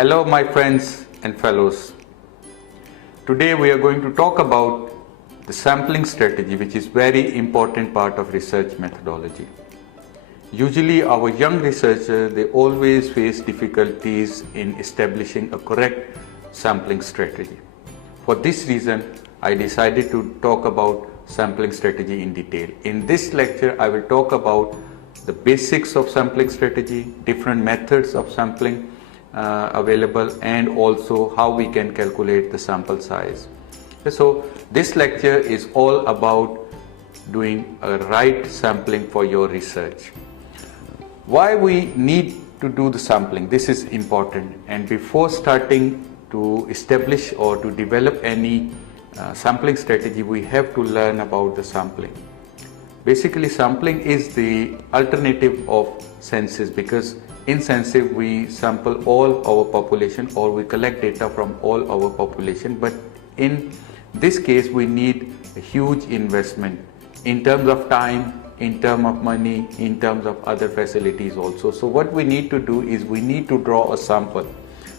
Hello my friends and fellows. Today we are going to talk about the sampling strategy, which is very important part of research methodology. Usually our young researchers, they always face difficulties in establishing a correct sampling strategy. For this reason, I decided to talk about sampling strategy in detail. In this lecture, I will talk about the basics of sampling strategy, different methods of sampling available, and also how we can calculate the sample size. So this lecture is all about doing a right sampling for your research. Why we need to do the sampling? This is important, and before starting to establish or to develop any sampling strategy, we have to learn about the sampling. Basically, sampling is the alternative of census, because in census we sample all our population, or we collect data from all our population, but in this case we need a huge investment in terms of time, in terms of money, in terms of other facilities also. So what we need to do is we need to draw a sample.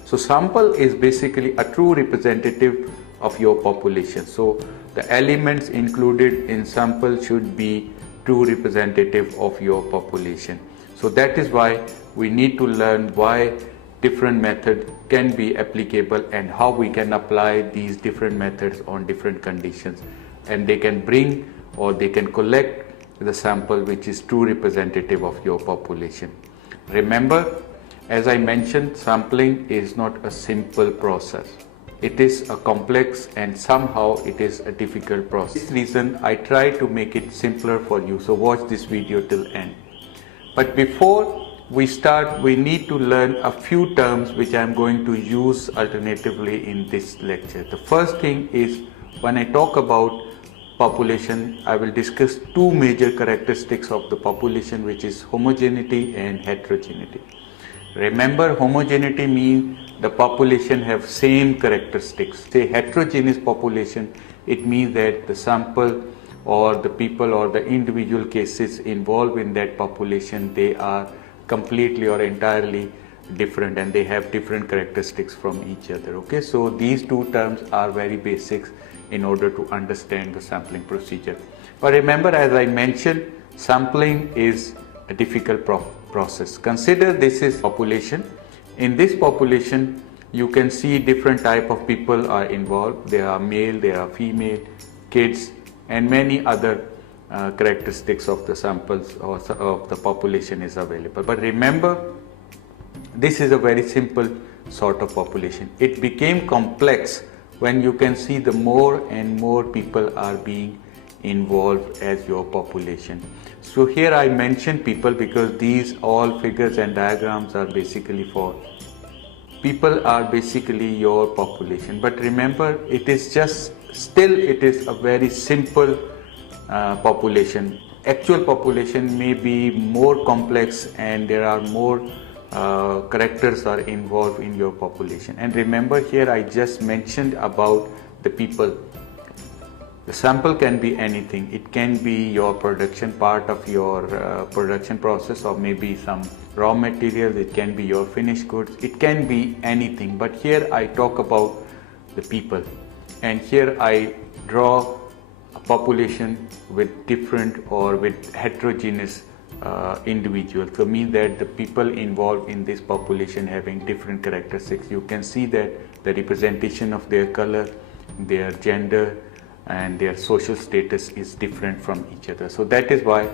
So sample is basically a true representative of your population. So the elements included in sample should be true representative of your population. So that is why we need to learn why different methods can be applicable and how we can apply these different methods on different conditions, and they can bring or they can collect the sample which is true representative of your population. Remember, as I mentioned, sampling is not a simple process. It is a complex and somehow it is a difficult process. For this reason, I try to make it simpler for you. So watch this video till end. But before we start, we need to learn a few terms which I am going to use alternatively in this lecture. The first thing is, when I talk about population, I will discuss two major characteristics of the population, which is homogeneity and heterogeneity. Remember, homogeneity means the population have same characteristics. Say heterogeneous population, it means that the sample or the people or the individual cases involved in that population, they are completely or entirely different and they have different characteristics from each other. Okay, so these two terms are very basic in order to understand the sampling procedure. But remember, as I mentioned, sampling is a difficult process. Consider this is population. In this population, you can see different type of people are involved. There are male, there are female, kids, and many other characteristics of the samples or of the population is available. But remember, this is a very simple sort of population. It became complex when you can see the more and more people are being involved as your population. So here I mention people because these all figures and diagrams are basically for people, are basically your population. But remember, it is just still it is a very simple population. Actual population may be more complex and there are more characters are involved in your population. And remember, here I just mentioned about the people. The sample can be anything. It can be your production, part of your production process, or maybe some raw materials. It can be your finished goods. It can be anything. But here I talk about the people, and here I draw a population with different or with heterogeneous individuals. So means that the people involved in this population having different characteristics. You can see that the representation of their color, their gender, and their social status is different from each other. So that is why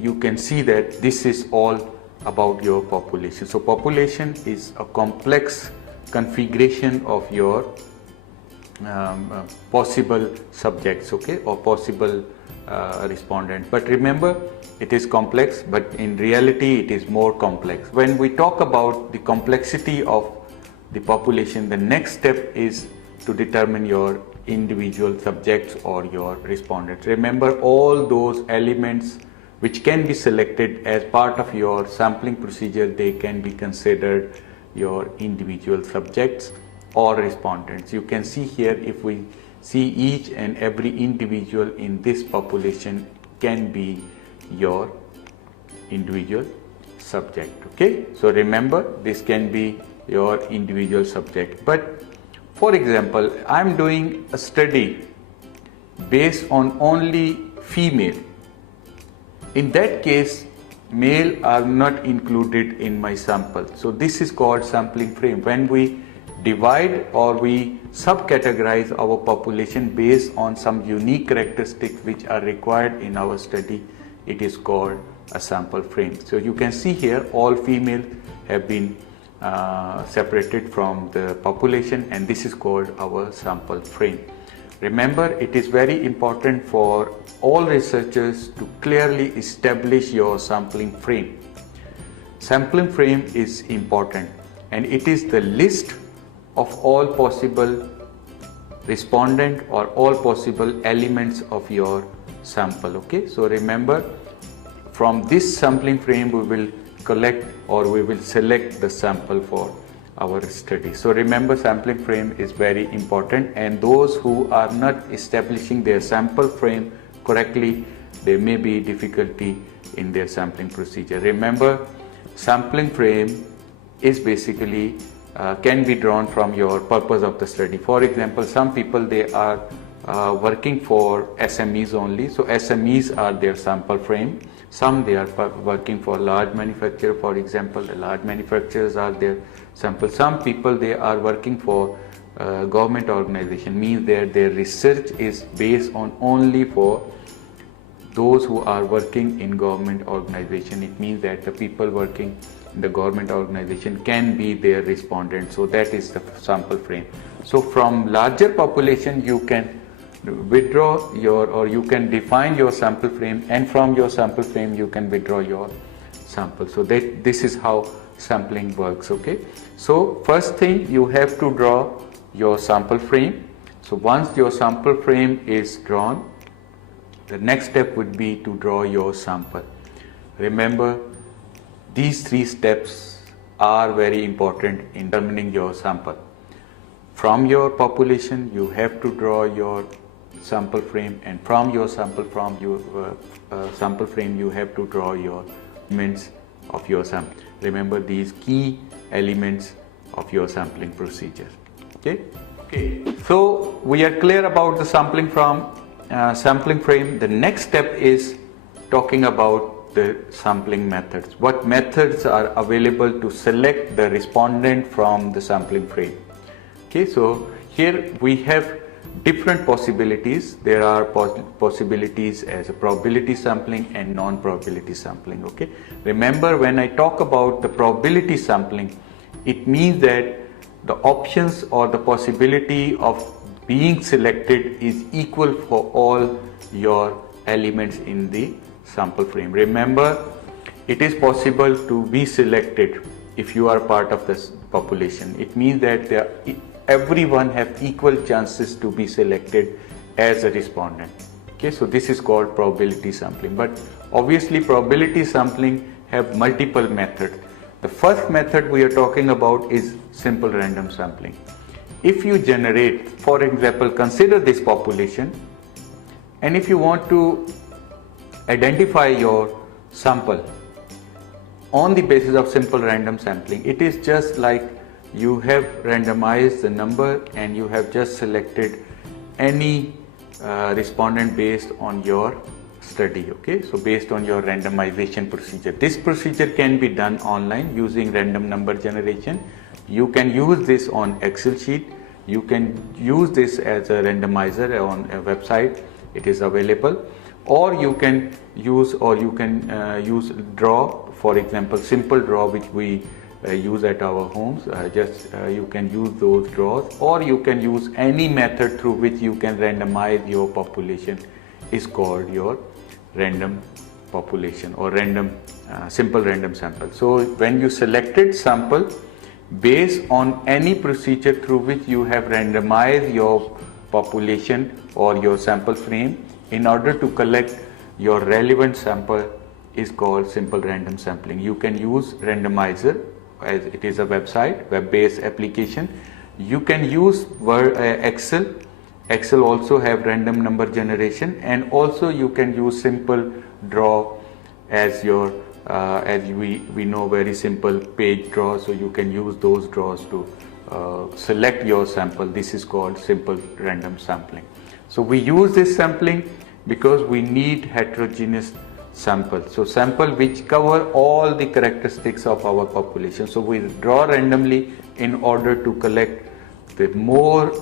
you can see that this is all about your population. So population is a complex configuration of your possible subjects, okay, or possible respondents. But remember, it is complex, but in reality it is more complex. When we talk about the complexity of the population, the next step is to determine your individual subjects or your respondents. Remember, all those elements which can be selected as part of your sampling procedure, they can be considered your individual subjects or respondents. You can see here, if we see each and every individual in this population can be your individual subject. Okay, so remember, this can be your individual subject. But for example, I am doing a study based on only female. In that case, male are not included in my sample. So this is called sampling frame. When we divide or we subcategorize our population based on some unique characteristics which are required in our study, it is called a sample frame. So you can see here all female have been separated from the population, and this is called our sample frame. Remember, it is very important for all researchers to clearly establish your sampling frame. Sampling frame is important, and it is the list of all possible respondent or all possible elements of your sample. Okay, so remember, from this sampling frame we will collect or we will select the sample for our study. So remember, sampling frame is very important, and those who are not establishing their sample frame correctly, there may be difficulty in their sampling procedure. Remember, sampling frame is basically can be drawn from your purpose of the study. For example, some people, they are working for SMEs only, so SMEs are their sample frame. Some, they are working for large manufacturer, for example, the large manufacturers are their sample. Some people, they are working for government organization, means that their research is based on only for those who are working in government organization. It means that the people working in the government organization can be their respondent. So that is the sample frame. So from larger population you can withdraw your, or you can define your sample frame, and from your sample frame you can withdraw your sample. So that this is how sampling works. Okay, so first thing, you have to draw your sample frame. So once your sample frame is drawn, the next step would be to draw your sample. Remember, these three steps are very important in determining your sample. From your population you have to draw your sample frame, and from your sample frame you have to draw your elements of your sample. Remember these key elements of your sampling procedure. Okay. So we are clear about the sampling frame. The next step is talking about the sampling methods. What methods are available to select the respondent from the sampling frame? Okay, so here we have different possibilities. There are possibilities as a probability sampling and non-probability sampling. Okay, remember, when I talk about the probability sampling, it means that the options or the possibility of being selected is equal for all your elements in the sample frame. Remember, it is possible to be selected if you are part of this population. It means that everyone have equal chances to be selected as a respondent. Okay, so this is called probability sampling. But obviously probability sampling have multiple methods. The first method we are talking about is simple random sampling. If you generate, for example, consider this population, and if you want to identify your sample on the basis of simple random sampling, it is just like you have randomized the number and you have just selected any respondent based on your study. Okay, so based on your randomization procedure. This procedure can be done online using random number generation. You can use this on Excel sheet. You can use this as a randomizer on a website. It is available. Or you can use use draw, for example, simple draw, which we use at our homes. You can use those draws, or you can use any method through which you can randomize your population. Is called your random population or random simple random sample. So when you selected sample based on any procedure through which you have randomized your population or your sample frame in order to collect your relevant sample, is called simple random sampling. You can use randomizer, as it is a web-based application. You can use Excel. Excel also have random number generation, and also you can use simple draw as your as we know, very simple page draw, so you can use those draws to select your sample. This is called simple random sampling. So we use this sampling because we need heterogeneous sample, so sample which cover all the characteristics of our population. So we draw randomly in order to collect the more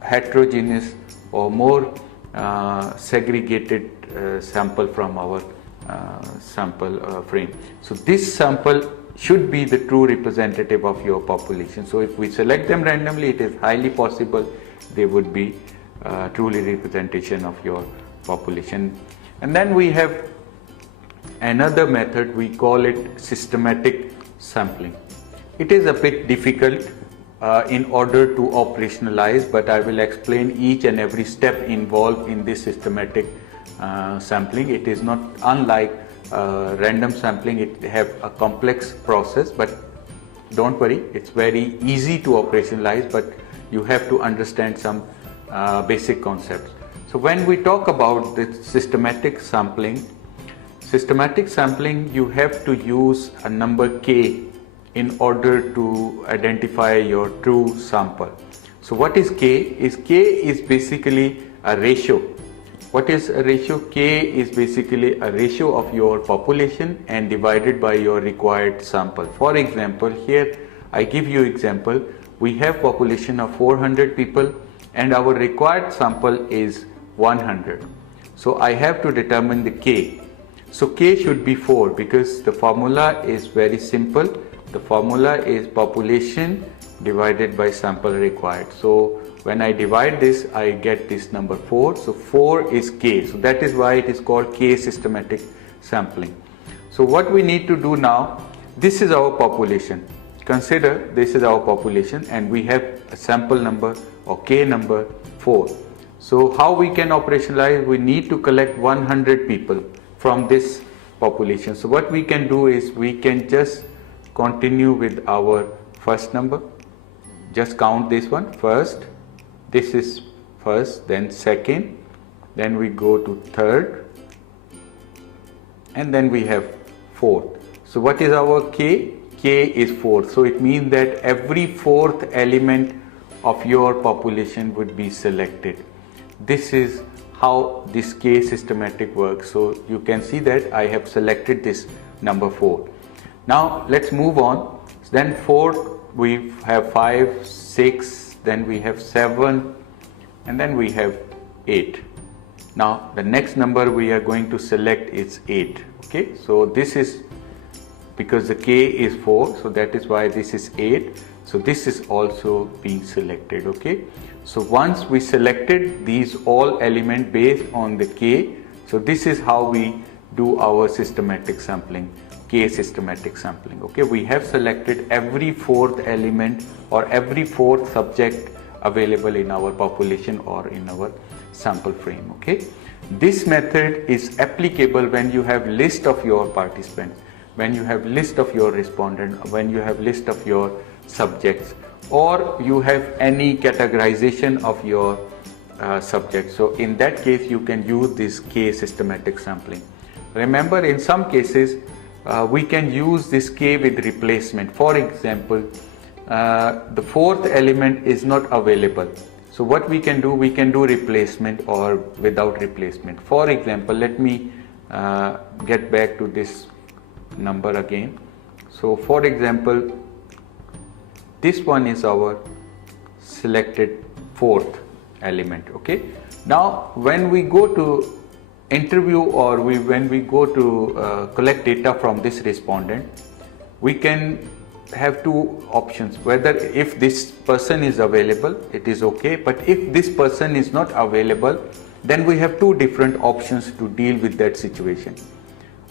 heterogeneous or more segregated sample from our sample frame. So this sample should be the true representative of your population. So if we select them randomly, it is highly possible they would be truly representation of your population. And then we have another method, we call it systematic sampling. It is a bit difficult in order to operationalize, but I will explain each and every step involved in this systematic sampling. It is not unlike random sampling, it have a complex process, but don't worry, it's very easy to operationalize, but you have to understand some basic concepts. So when we talk about the systematic sampling, you have to use a number k in order to identify your true sample. So what is k? K is basically a ratio. What is a ratio? K is basically a ratio of your population and divided by your required sample. For example, here I give you example, we have population of 400 people and our required sample is 100. So I have to determine the k. So k should be 4 because the formula is very simple. The formula is population divided by sample required. So when I divide this, I get this number 4. So 4 is k. So that is why it is called k systematic sampling. So what we need to do now, this is our population. Consider this is our population and we have a sample number or k number 4. So how we can operationalize? We need to collect 100 people from this population. So what we can do is we can just continue with our first number. Just count this one first. This is first, then second, then we go to third, and then we have fourth. So what is our k? K is 4. So it means that every fourth element of your population would be selected. This is how this k systematic works. So you can see that I have selected this number 4. Now let's move on. Then 4, we have 5, 6, then we have 7, and then we have 8. Now the next number we are going to select is 8. Okay, so this is because the k is 4, so that is why this is 8. So this is also being selected. Okay, so once we selected these all element based on the k, so this is how we do our systematic sampling, k systematic sampling. Okay, we have selected every fourth element or every fourth subject available in our population or in our sample frame. Okay, this method is applicable when you have list of your participants, when you have list of your respondent, when you have list of your subjects, or you have any categorization of your subjects. So in that case you can use this k systematic sampling. Remember, in some cases we can use this k with replacement. For example, the fourth element is not available. So what we can do replacement or without replacement. For example, let me get back to this number again. So for example, this one is our selected fourth element. Okay, now when we go to interview or when we go to collect data from this respondent, we can have two options. Whether if this person is available, it is okay, but if this person is not available, then we have two different options to deal with that situation.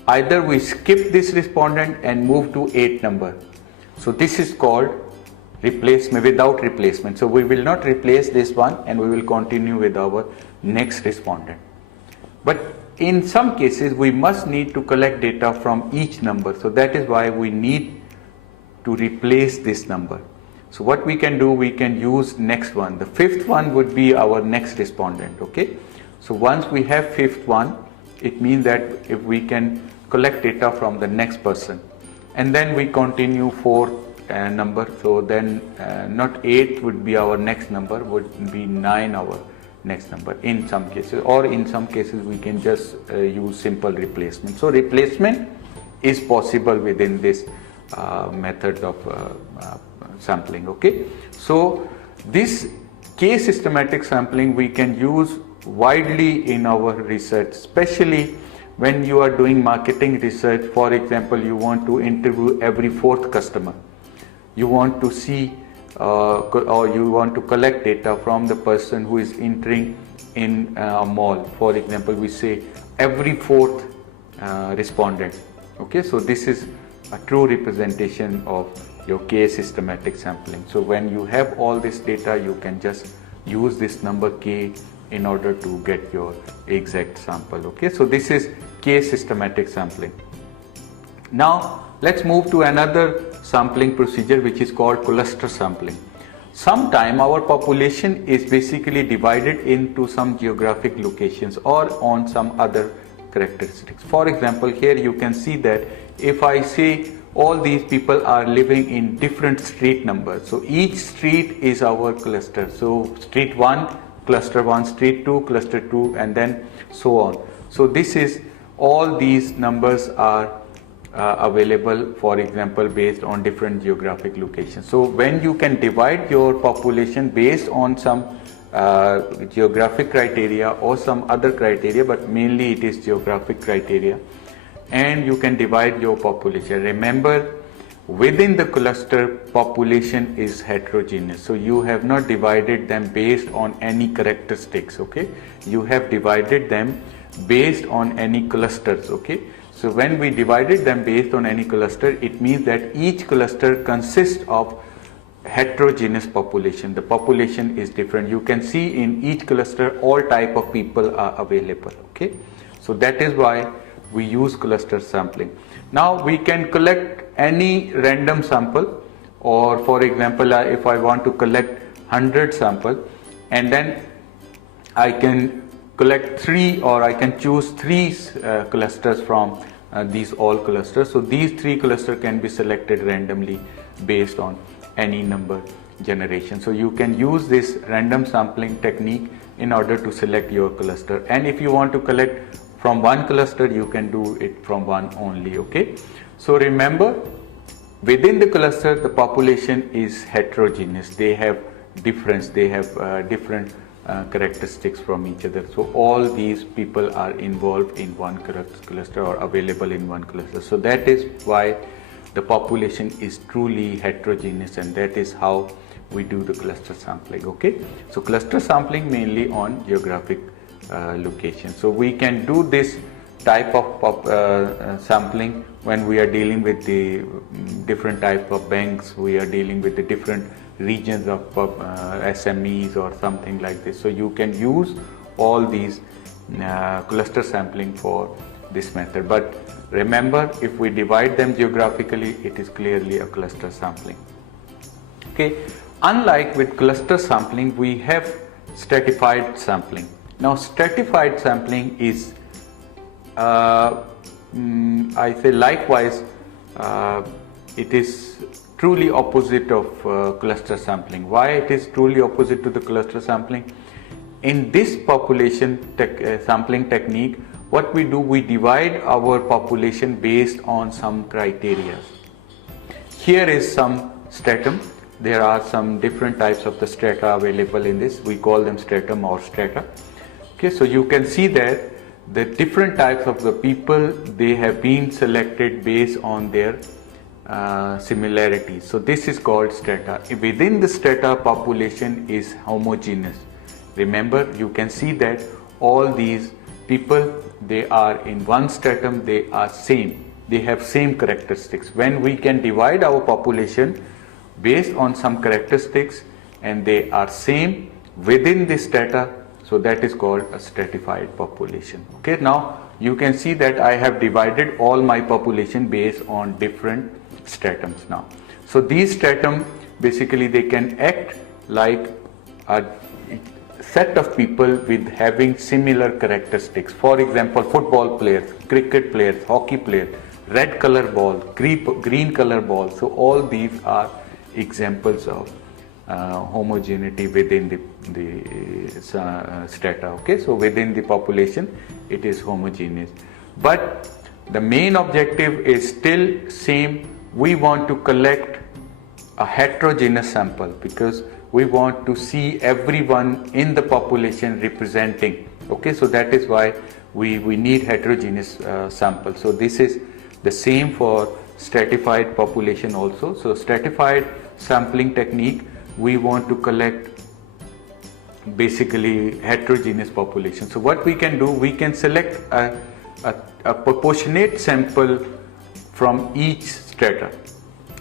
Either we skip this respondent and move to 8 number. So this is called replacement, without replacement. So we will not replace this one and we will continue with our next respondent. But in some cases we must need to collect data from each number. So that is why we need to replace this number. So what we can do, we can use next one. The fifth one would be our next respondent. Okay, so once we have fifth one, it means that if we can collect data from the next person, and then we continue fourth number. So then not 8 would be our next number, would be 9 our next number in some cases, or in some cases we can just use simple replacement. So replacement is possible within this method of sampling. Okay, so this case systematic sampling we can use widely in our research, especially when you are doing marketing research. For example, you want to interview every fourth customer, you want to see or you want to collect data from the person who is entering in a mall. For example, we say every fourth respondent. Okay, so this is a true representation of your case systematic sampling. So when you have all this data, you can just use this number k in order to get your exact sample. Okay, so this is case systematic sampling. Now let's move to another sampling procedure, which is called cluster sampling. Sometime our population is basically divided into some geographic locations or on some other characteristics. For example, here you can see that if I say all these people are living in different street numbers, so each street is our cluster. So street 1, cluster 1, street 2, cluster 2, and then so on. So this is, all these numbers are available, for example, based on different geographic locations. So when you can divide your population based on some geographic criteria or some other criteria, but mainly it is geographic criteria, and you can divide your population. Remember, within the cluster, population is heterogeneous, so you have not divided them based on any characteristics. Okay, you have divided them based on any clusters. Okay, so when we divided them based on any cluster, it means that each cluster consists of heterogeneous population. The population is different. You can see in each cluster all type of people are available. Okay, so that is why we use cluster sampling. Now we can collect any random sample, or for example, if I want to collect 100 sample, and then I can collect 3, or I can choose 3 clusters from these all clusters. So these 3 clusters can be selected randomly based on any number generation. So you can use this random sampling technique in order to select your cluster, and if you want to collect from one cluster, you can do it from one only. Okay, so remember, within the cluster the population is heterogeneous, they have difference, they have different characteristics from each other. So all these people are involved in one cluster or available in one cluster. So that is why the population is truly heterogeneous, and that is how we do the cluster sampling. Okay, so cluster sampling mainly on geographic location. So we can do this type of sampling when we are dealing with the different type of banks, we are dealing with the different regions of SMEs or something like this. So you can use all these cluster sampling for this method. But remember, if we divide them geographically, it is clearly a cluster sampling. Okay, unlike with cluster sampling, we have stratified sampling. Now stratified sampling is I say likewise it is truly opposite of cluster sampling. Why it is truly opposite to the cluster sampling? In this population sampling technique, what we do, we divide our population based on some criteria. Here is some stratum. There are some different types of the strata available in this. We call them stratum or strata. Okay, so you can see that the different types of the people, they have been selected based on their similarities. So this is called strata. Within the strata, population is homogeneous. Remember, you can see that all these people, they are in one stratum, they are same, they have same characteristics. When we can divide our population based on some characteristics and they are same within the strata, so that is called a stratified population. Okay, now you can see that I have divided all my population based on different stratums now. So these stratum, basically they can act like a set of people with having similar characteristics. For example, football players, cricket players, hockey players, red color ball, green color ball. So all these are examples of homogeneity within the strata. Okay, so within the population it is homogeneous, but the main objective is still same. We want to collect a heterogeneous sample because we want to see everyone in the population representing. Okay, so that is why we need heterogeneous sample. So this is the same for stratified population also. So stratified sampling technique, we want to collect basically heterogeneous population. So what we can do, we can select a proportionate sample from each strata.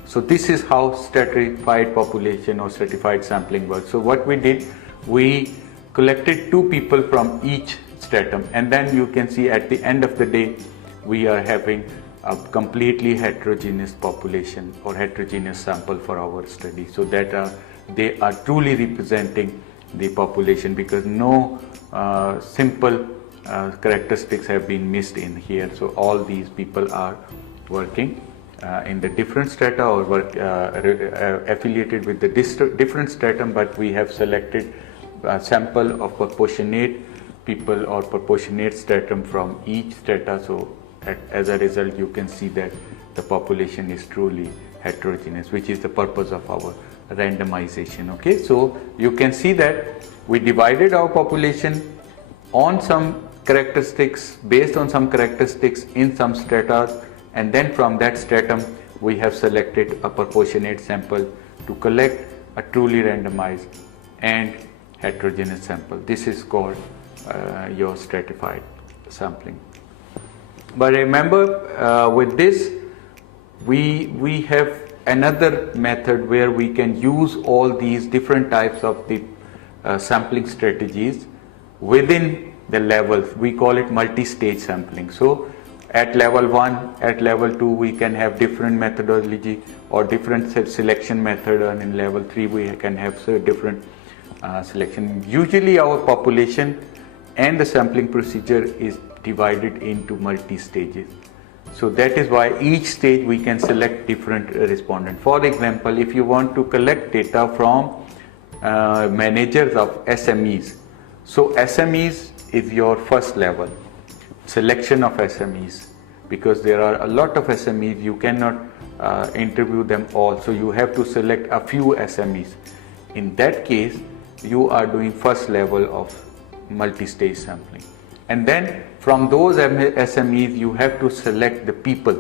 So this is how stratified population or stratified sampling works. So what we did, we collected 2 people from each stratum, and then you can see at the end of the day we are having a completely heterogeneous population or heterogeneous sample for our study. So that they are truly representing the population because no simple characteristics have been missed in here. So all these people are working in the different strata or work affiliated with the different stratum, but we have selected a sample of proportionate people or proportionate stratum from each strata. So as a result you can see that the population is truly heterogeneous, which is the purpose of our randomization. Okay, so you can see that we divided our population on some characteristics, based on some characteristics in some strata, and then from that stratum we have selected a proportionate sample to collect a truly randomized and heterogeneous sample. This is called your stratified sampling. But remember, with this we have another method where we can use all these different types of the sampling strategies within the levels. We call it multi-stage sampling. So at level 1, at level 2 we can have different methodology or different selection method, and in level 3 we can have different selection. Usually our population and the sampling procedure is divided into multi-stages. So that is why each stage we can select different respondent. For example, if you want to collect data from managers of SMEs, so SMEs is your first level, selection of SMEs, because there are a lot of SMEs, you cannot interview them all, so you have to select a few SMEs. In that case, you are doing first level of multi-stage sampling. And then from those SMEs you have to select the people,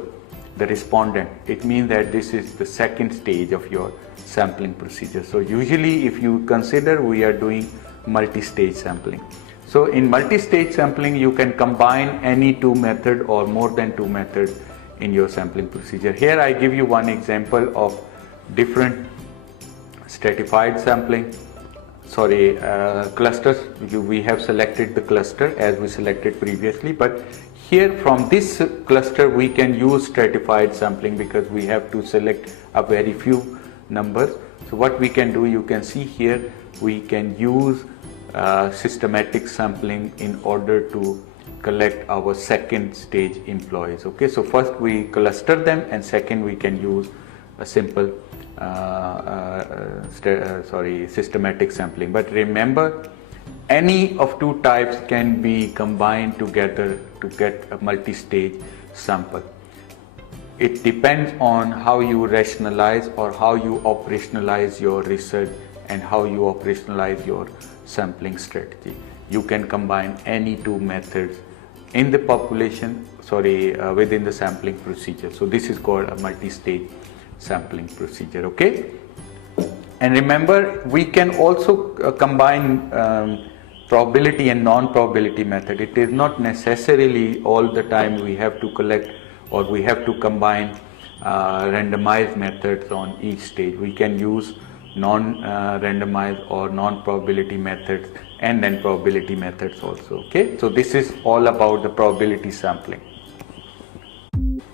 the respondent. It means that this is the second stage of your sampling procedure. So usually if you consider, we are doing multi-stage sampling. So in multi-stage sampling you can combine any 2 methods or more than 2 methods in your sampling procedure. Here I give you one example of different stratified sampling. Clusters. We have selected the cluster as we selected previously, but here from this cluster we can use stratified sampling because we have to select a very few numbers. So what we can do, you can see here, we can use systematic sampling in order to collect our second stage employees. Okay, so first we cluster them, and second we can use a simple systematic sampling. But remember, any of 2 types can be combined together to get a multi-stage sample. It depends on how you rationalize or how you operationalize your research and how you operationalize your sampling strategy. You can combine any 2 methods in the population, within the sampling procedure. So this is called a multi-stage sampling procedure. Okay, and remember, we can also combine probability and non-probability method. It is not necessarily all the time we have to collect or we have to combine randomized methods on each stage. We can use non-randomized or non-probability methods and then probability methods also. Okay, so this is all about the probability sampling.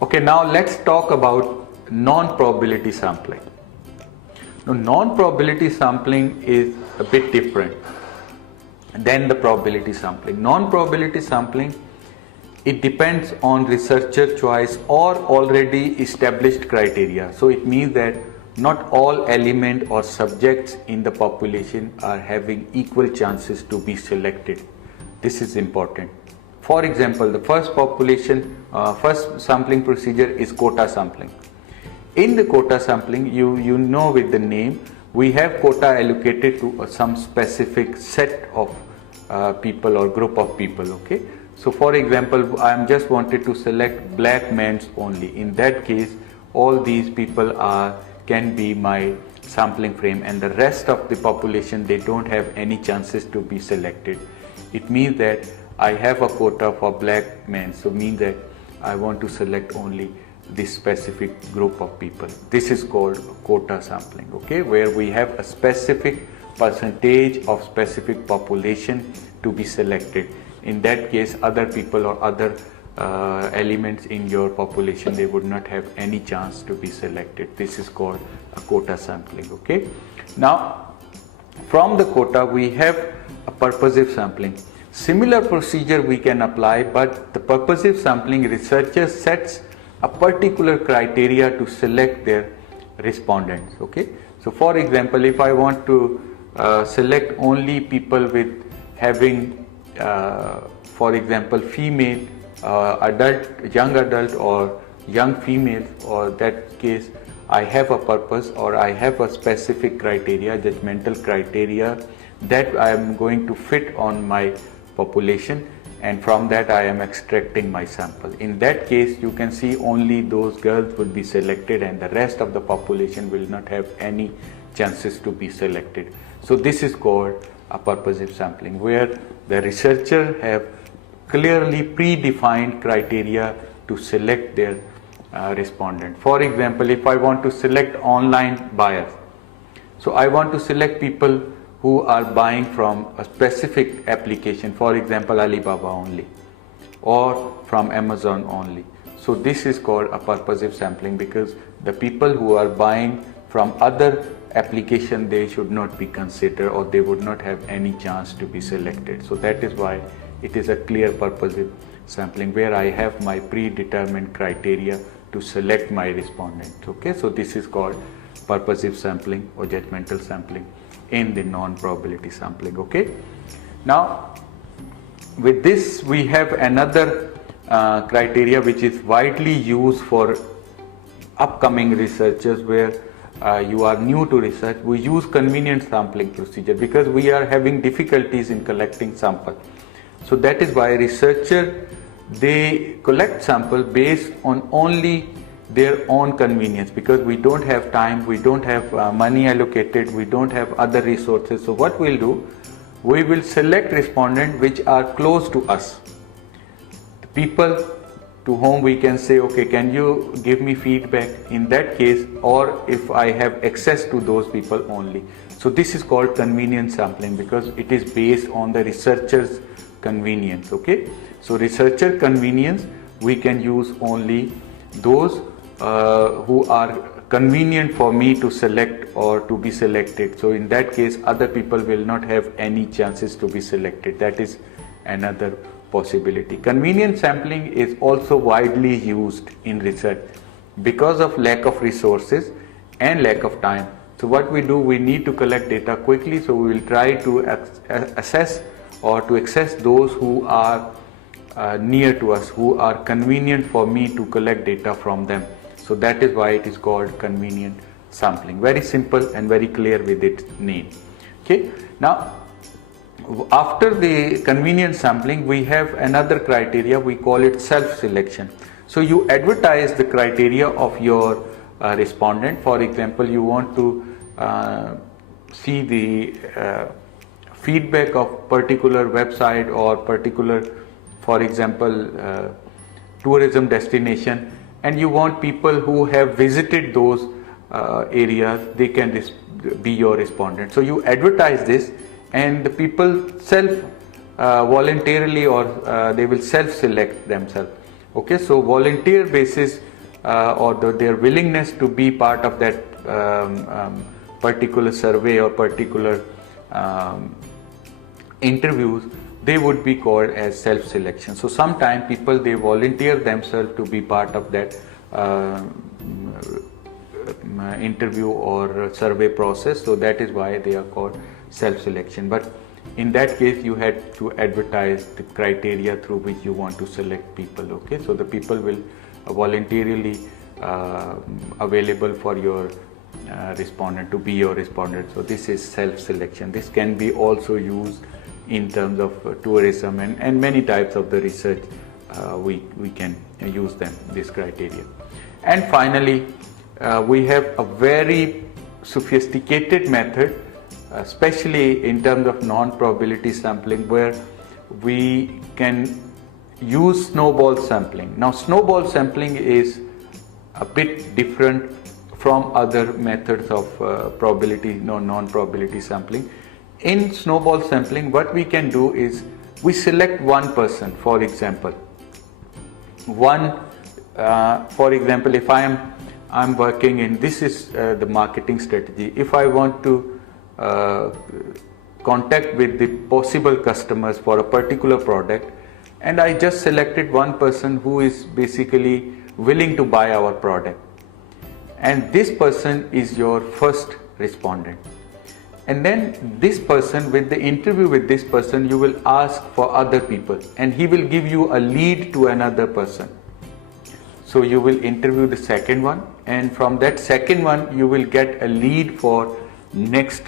Okay, now let's talk about non-probability sampling. Now, non-probability sampling is a bit different. Then the probability sampling. Non-probability sampling, it depends on researcher choice or already established criteria. So it means that not all element or subjects in the population are having equal chances to be selected. This is important. For example, the first sampling procedure is quota sampling. In the quota sampling, you know with the name, we have quota allocated to some specific set of people or group of people. Okay. So for example, I am just wanted to select black men only. In that case, all these people can be my sampling frame, and the rest of the population, they don't have any chances to be selected. It means that I have a quota for black men, so means that I want to select only this specific group of people. This is called quota sampling, okay, where we have a specific percentage of specific population to be selected. In that case, other people or other elements in your population, they would not have any chance to be selected. This is called a quota sampling. Okay. Now, from the quota, we have a purposive sampling. Similar procedure we can apply, but the purposive sampling, researcher sets a particular criteria to select their respondents. Okay. So, for example, if I want to select only people with having, for example, female, young adult or young female, or that case I have a purpose or I have a specific criteria, judgmental criteria that I am going to fit on my population, and from that I am extracting my sample. In that case, you can see only those girls will be selected and the rest of the population will not have any chances to be selected. So this is called a purposive sampling, where the researcher have clearly predefined criteria to select their respondent. For example, if I want to select online buyers, so I want to select people who are buying from a specific application, for example, Alibaba only, or from Amazon only. So this is called a purposive sampling, because the people who are buying from other application, they should not be considered, or they would not have any chance to be selected. So that is why it is a clear purposive sampling, where I have my predetermined criteria to select my respondents. Okay, so this is called purposive sampling or judgmental sampling in the non-probability sampling. Okay, now with this we have another criteria which is widely used for upcoming researchers, where you are new to research. We use convenient sampling procedure because we are having difficulties in collecting sample. So that is why researcher, they collect sample based on only their own convenience, because we don't have time, we don't have money allocated, we don't have other resources. So what we'll do, we will select respondents which are close to us, the people to whom we can say, okay, can you give me feedback in that case, or if I have access to those people only. So this is called convenient sampling, because it is based on the researcher's convenience. Okay, so researcher convenience, we can use only those who are convenient for me to select or to be selected. So in that case, other people will not have any chances to be selected. That is another possibility. Convenient sampling is also widely used in research because of lack of resources and lack of time. So what we do, we need to collect data quickly, so we will try to assess or to access those who are near to us, who are convenient for me to collect data from them. So that is why it is called convenient sampling. Very simple and very clear with its name. Okay, now after the convenient sampling, we have another criteria, we call it self-selection. So you advertise the criteria of your respondent. For example, you want to see the feedback of particular website or particular, for example, tourism destination, and you want people who have visited those areas, they can be your respondent. So you advertise this, and the people voluntarily, or they will self-select themselves. Okay, so volunteer basis or their willingness to be part of that particular survey or particular interviews, they would be called as self-selection. So sometimes people, they volunteer themselves to be part of that interview or survey process, so that is why they are called self-selection. But in that case you had to advertise the criteria through which you want to select people. Okay, so the people will voluntarily available for your respondent to be your respondent. So this is self-selection. This can be also used in terms of tourism and many types of the research. We can use them, this criteria. And finally, we have a very sophisticated method, especially in terms of non-probability sampling, where we can use snowball sampling. Now, snowball sampling is a bit different from other methods of probability, non-probability sampling. In snowball sampling, what we can do is we select one person. For example, if I'm working in, this is the marketing strategy. If I want to contact with the possible customers for a particular product, and I just selected one person who is basically willing to buy our product, and this person is your first respondent. And then this person, with the interview with this person, you will ask for other people, and he will give you a lead to another person. So you will interview the second one, and from that second one you will get a lead for next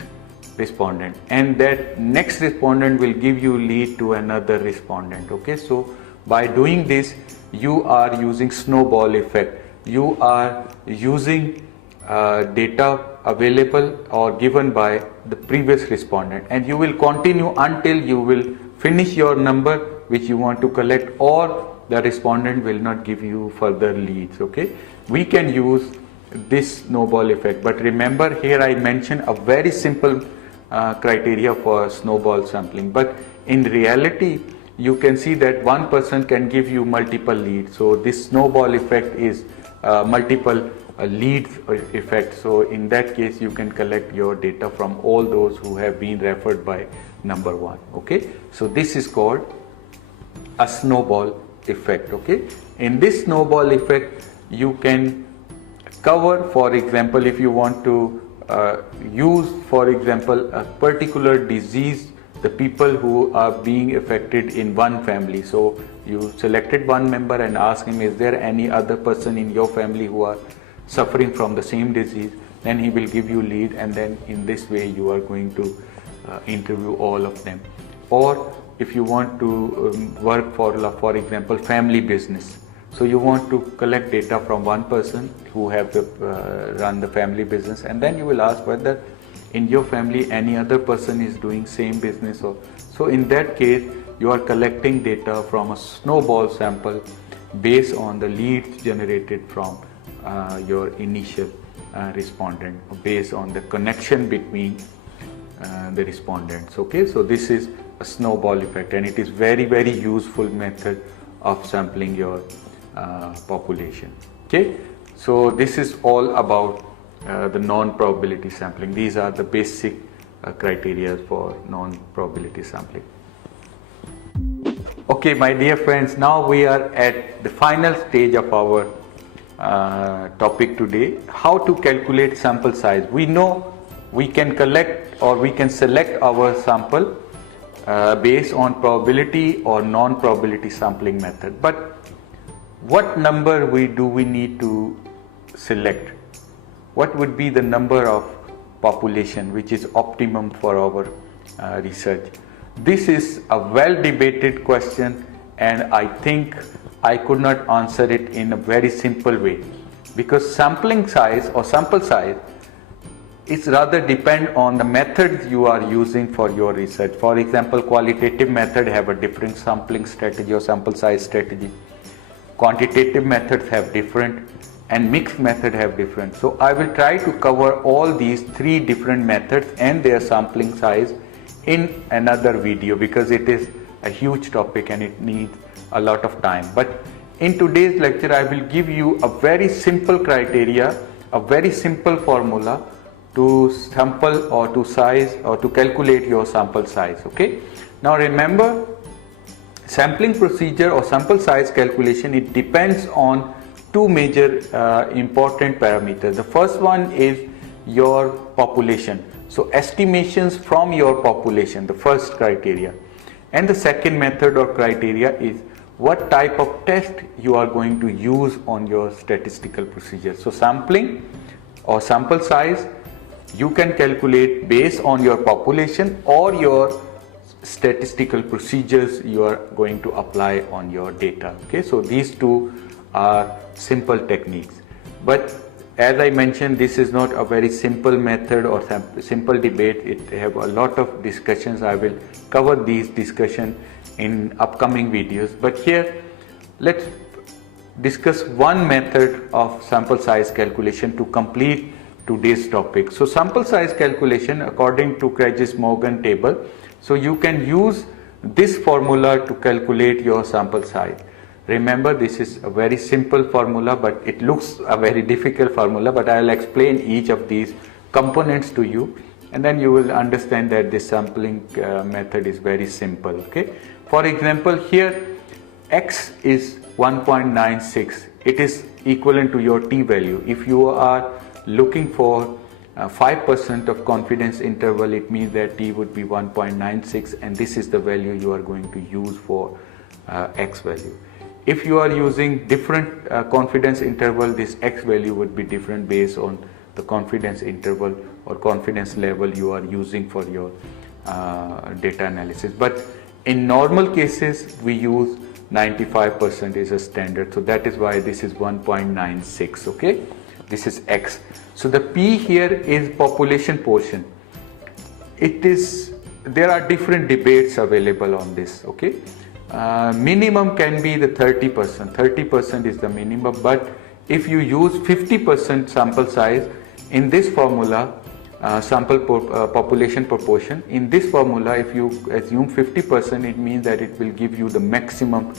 respondent, and that next respondent will give you lead to another respondent. Okay, so by doing this you are using snowball effect. You are using data available or given by the previous respondent, and you will continue until you will finish your number which you want to collect, or the respondent will not give you further leads. Okay, we can use this snowball effect, but remember, here I mentioned a very simple criteria for snowball sampling, but in reality you can see that one person can give you multiple leads. So this snowball effect is multiple leads effect. So in that case you can collect your data from all those who have been referred by number one. Okay, so this is called a snowball effect. Okay, in this snowball effect you can cover, for example, if you want to use, for example, a particular disease, the people who are being affected in one family. So you selected one member and ask him, is there any other person in your family who are suffering from the same disease? Then he will give you lead, and then in this way you are going to interview all of them. Or if you want to work for example, family business, so you want to collect data from one person who have run the family business, and then you will ask whether in your family any other person is doing same business. Or so in that case you are collecting data from a snowball sample based on the leads generated from your initial respondent, based on the connection between the respondents. Okay, so this is a snowball effect, and it is very useful method of sampling your population. Okay, so this is all about the non-probability sampling. These are the basic criteria for non-probability sampling. Okay, my dear friends, now we are at the final stage of our topic today, how to calculate sample size. We know we can collect or we can select our sample based on probability or non-probability sampling method, but what number do we need to select? What would be the number of population which is optimum for our research? This is a well debated question, and I think I could not answer it in a very simple way, because sampling size or sample size is rather depend on the methods you are using for your research. For example, qualitative method have a different sampling strategy or sample size strategy. Quantitative methods have different, and mixed method have different. So I will try to cover all these three different methods and their sampling size in another video, because it is a huge topic and it needs a lot of time. But in today's lecture I will give you a very simple criteria, a very simple formula to sample or to size or to calculate your sample size. Okay, Now remember, sampling procedure or sample size calculation, it depends on two major important parameters. The first one is your population. So estimations from your population, the first criteria. And the second method or criteria is what type of test you are going to use on your statistical procedure. So sampling or sample size, you can calculate based on your population or your statistical procedures you are going to apply on your data. Okay, so these two are simple techniques, but as I mentioned, this is not a very simple method or simple debate. It have a lot of discussions. I will cover these discussions in upcoming videos, but here let's discuss one method of sample size calculation to complete today's topic. So sample size calculation according to Kregis-Morgan table. So you can use this formula to calculate your sample size. Remember, this is a very simple formula, but it looks a very difficult formula, but I will explain each of these components to you, and then you will understand that this sampling method is very simple. Okay. For example, here X is 1.96. It is equivalent to your t value. If you are looking for 5% of confidence interval, it means that t would be 1.96, and this is the value you are going to use for X value. If you are using different confidence interval, this X value would be different based on the confidence interval or confidence level you are using for your data analysis. But in normal cases, we use 95% is a standard. So that is why this is 1.96. Okay, this is X. So the P here is population portion. There are different debates available on this. Okay. Minimum can be the 30%. 30% is the minimum, but if you use 50% sample size in this formula, population proportion, in this formula, if you assume 50%, it means that it will give you the maximum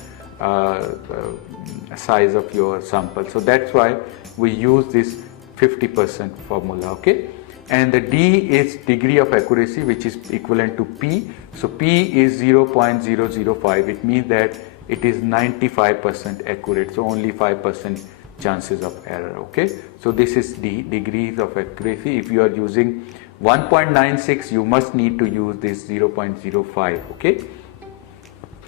size of your sample. So that's why we use this 50% formula. Okay. And the D is degree of accuracy, which is equivalent to P. So P is 0.005. It means that it is 95% accurate. So only 5% chances of error. Okay. So this is D, degrees of accuracy. If you are using 1.96, you must need to use this 0.05. Okay.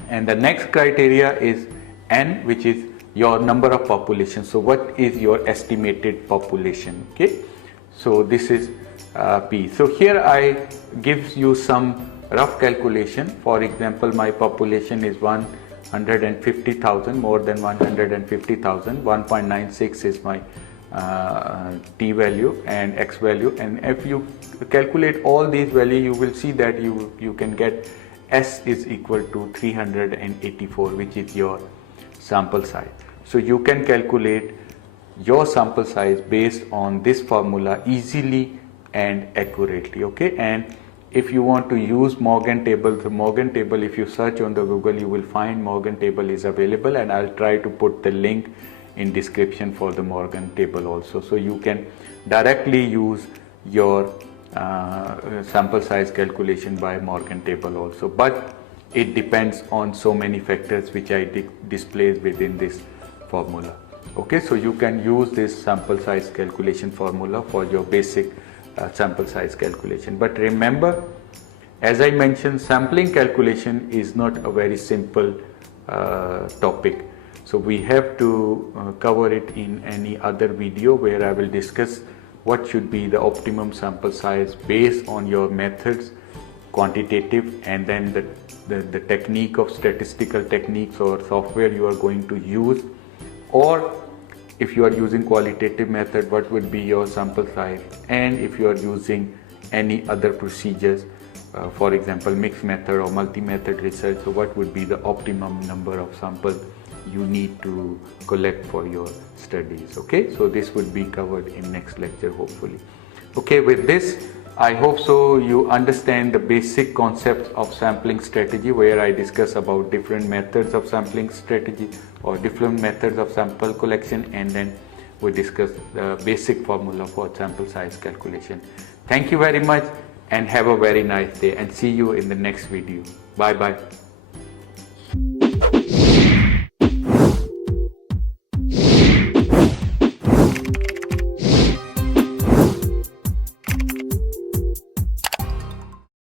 And the next criteria is N, which is your number of population. So what is your estimated population? Okay. So this is P. So here I give you some rough calculation. For example, my population is 150,000, more than 150,000. 1.96 is my t value and x value, and if you calculate all these values, you will see that you can get S is equal to 384, which is your sample size. So you can calculate your sample size based on this formula easily and accurately. Okay. And if you want to use Morgan table, the Morgan table, if you search on the Google, you will find Morgan table is available, and I'll try to put the link in description for the Morgan table also, so you can directly use your sample size calculation by Morgan table also. But it depends on so many factors which I displayed within this formula. Okay, so you can use this sample size calculation formula for your basic sample size calculation. But remember, as I mentioned, sampling calculation is not a very simple topic. So we have to cover it in any other video where I will discuss what should be the optimum sample size based on your methods, quantitative, and then the technique of statistical techniques or software you are going to use, or if you are using qualitative method, what would be your sample size, and if you are using any other procedures, for example mixed method or multi-method research, so what would be the optimum number of samples you need to collect for your studies. Okay, so this would be covered in next lecture hopefully. Okay, with this I hope so you understand the basic concepts of sampling strategy, where I discuss about different methods of sampling strategy or different methods of sample collection, and then we discuss the basic formula for sample size calculation. Thank you very much and have a very nice day, and see you in the next video. Bye bye.